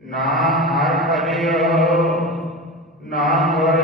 ਨਾ ਹਰ ਭਜਿਓ ਨਾ ਗੁਰ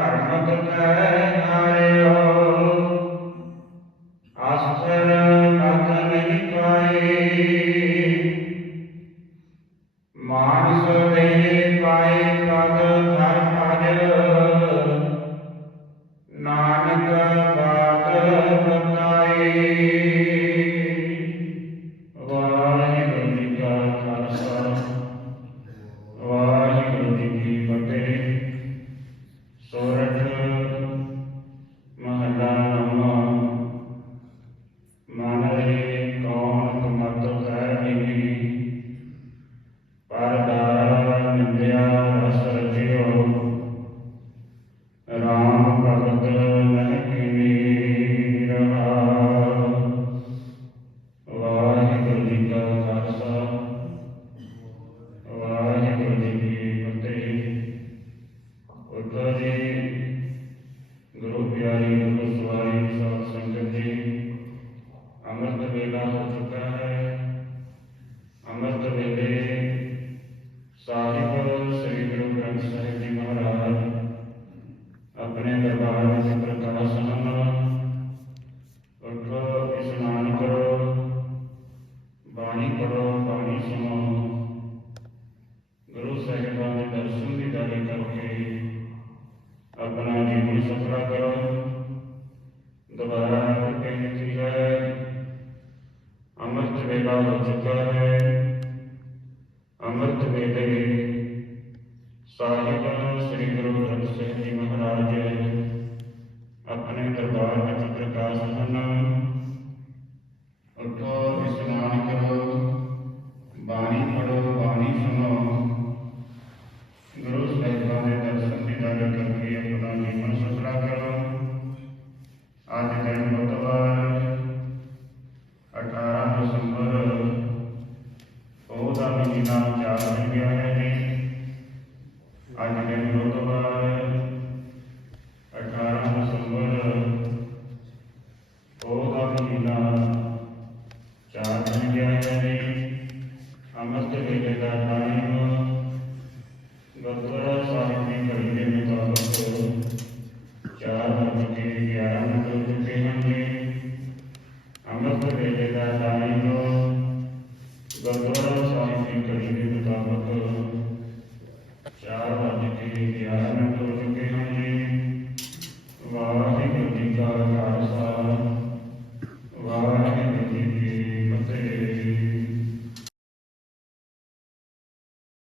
ਭਰਮ ਤੁਮੈ ਆਇਓ ਅੰਮ੍ਰਿਤ ਵੇਲੇ ਸਾਹਿਬ ਸ੍ਰੀ ਗੁਰੂ ਗ੍ਰੰਥ ਸਾਹਿਬ ਜੀ ਮਹਾਰਾਜ ਆਪਣੇ ਦਰਬਾਰ ਵਿੱਚ ਪ੍ਰਕਾਸ਼ ਹਨ।